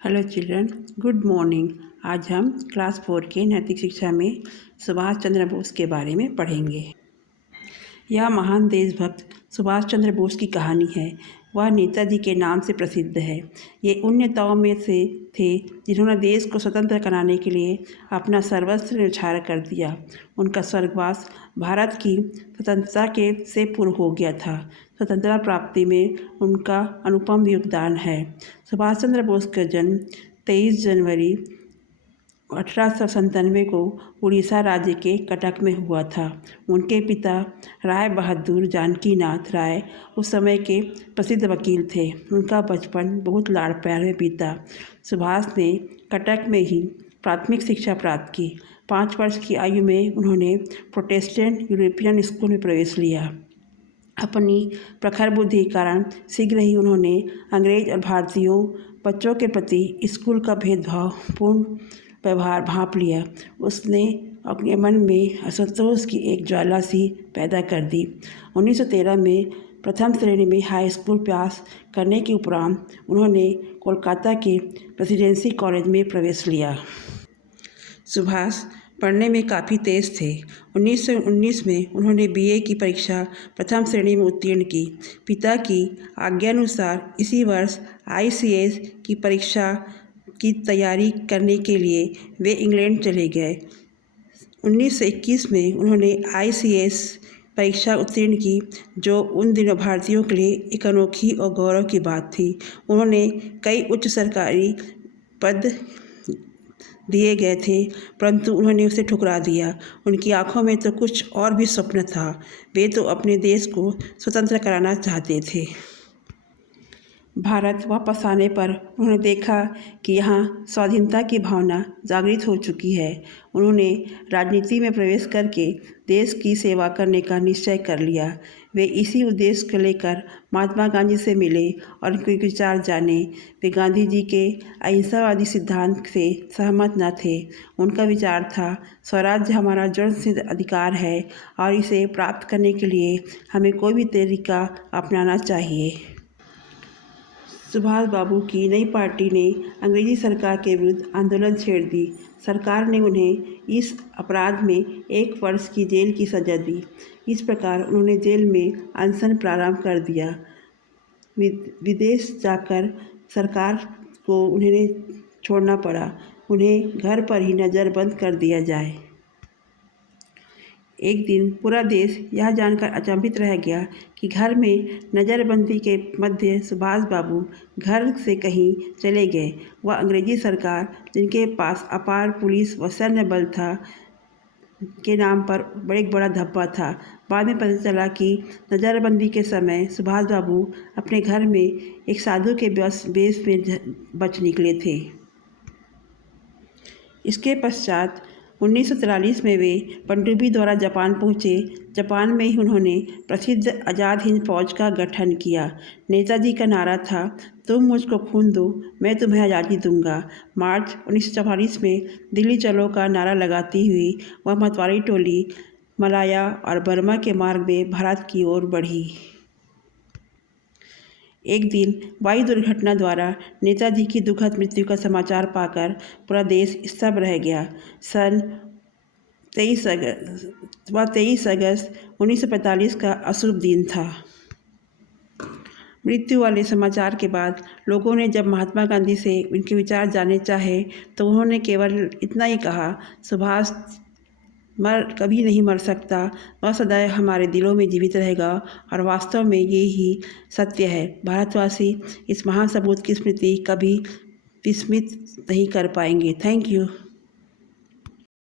Hello children, good morning. आज हम class 4 के नैतिक शिक्षा में सुभाष चंद्र बोस के बारे में पढ़ेंगे। यह महान देशभक्त सुभाष चंद्र बोस की कहानी है। वह नेताजी के नाम से प्रसिद्ध है। ये उन नेताओं में से थे जिन्होंने देश को स्वतंत्र कराने के लिए अपना सर्वस्व न्यौछावर कर दिया। उनका स्वर्गवास भारत की स्वतंत्रता के से पूर्व हो गया था। स्वतंत्रता प्राप्ति में उनका अनुपम योगदान है। सुभाष चंद्र बोस का जन्म 23 जनवरी 1897 को उड़ीसा राज्य के कटक में हुआ था। उनके पिता राय बहादुर जानकी नाथ राय उस समय के प्रसिद्ध वकील थे। उनका बचपन बहुत लाड़ प्यार में बीता। सुभाष ने कटक में ही प्राथमिक शिक्षा प्राप्त की। 5 वर्ष की आयु में उन्होंने प्रोटेस्टेंट यूरोपियन स्कूल में प्रवेश लिया। अपनी प्रखर बुद्धि के कारण शीघ्र ही उन्होंने अंग्रेज और भारतीयों बच्चों के प्रति स्कूल का भेदभावपूर्ण व्यवहार भांप लिया। उसने अपने मन में असंतोष की एक ज्वाला सी पैदा कर दी। 1913 में प्रथम श्रेणी में हाई स्कूल पास करने के उपरांत उन्होंने कोलकाता के प्रेसिडेंसी कॉलेज में प्रवेश लिया। सुभाष पढ़ने में काफ़ी तेज थे। 1919 में उन्होंने बीए की परीक्षा प्रथम श्रेणी में उत्तीर्ण की। पिता की आज्ञानुसार इसी वर्ष आईसीएस की परीक्षा की तैयारी करने के लिए वे इंग्लैंड चले गए। 1921 में उन्होंने आईसीएस परीक्षा उत्तीर्ण की, जो उन दिनों भारतीयों के लिए एक अनोखी और गौरव की बात थी। उन्होंने कई उच्च सरकारी पद दिए गए थे, परंतु उन्होंने उसे ठुकरा दिया। उनकी आंखों में तो कुछ और भी स्वप्न था। वे तो अपने देश को स्वतंत्र कराना चाहते थे। भारत वापस आने पर उन्होंने देखा कि यहाँ स्वाधीनता की भावना जागृत हो चुकी है। उन्होंने राजनीति में प्रवेश करके देश की सेवा करने का निश्चय कर लिया। वे इसी उद्देश्य को लेकर महात्मा गांधी से मिले और उनके विचार जाने। वे गांधी जी के अहिंसावादी सिद्धांत से सहमत न थे। उनका विचार था, स्वराज्य हमारा जन्मसिद्ध अधिकार है और इसे प्राप्त करने के लिए हमें कोई भी तरीका अपनाना चाहिए। सुभाष बाबू की नई पार्टी ने अंग्रेजी सरकार के विरुद्ध आंदोलन छेड़ दी। सरकार ने उन्हें इस अपराध में 1 वर्ष की जेल की सज़ा दी। इस प्रकार उन्होंने जेल में अनशन प्रारंभ कर दिया। विदेश जाकर सरकार को उन्हें छोड़ना पड़ा। उन्हें घर पर ही नज़रबंद कर दिया जाए। एक दिन पूरा देश यह जानकर अचंभित रह गया कि घर में नज़रबंदी के मध्य सुभाष बाबू घर से कहीं चले गए। वह अंग्रेजी सरकार, जिनके पास अपार पुलिस व सैन्य बल था, के नाम पर एक बड़ा धब्बा था। बाद में पता चला कि नज़रबंदी के समय सुभाष बाबू अपने घर में एक साधु के वेश में बच निकले थे। इसके पश्चात 1943 में वे पनडुब्बी द्वारा जापान पहुँचे। जापान में ही उन्होंने प्रसिद्ध आज़ाद हिंद फौज का गठन किया। नेताजी का नारा था, तुम मुझको खून दो, मैं तुम्हें आज़ादी दूंगा। मार्च 1944 में दिल्ली चलो का नारा लगाती हुई वह मतवाली टोली मलाया और बर्मा के मार्ग में भारत की ओर बढ़ी। एक दिन वायु दुर्घटना द्वारा नेताजी की दुखद मृत्यु का समाचार पाकर पूरा देश स्तब्ध रह गया। सन 23 अगस्त 1945 का अशुभ दिन था। मृत्यु वाले समाचार के बाद लोगों ने जब महात्मा गांधी से उनके विचार जानने चाहे तो उन्होंने केवल इतना ही कहा, सुभाष कभी नहीं मर सकता, वह सदैव हमारे दिलों में जीवित रहेगा। और वास्तव में ये ही सत्य है। भारतवासी इस महान सपूत की स्मृति कभी विस्मृत नहीं कर पाएंगे। Thank you.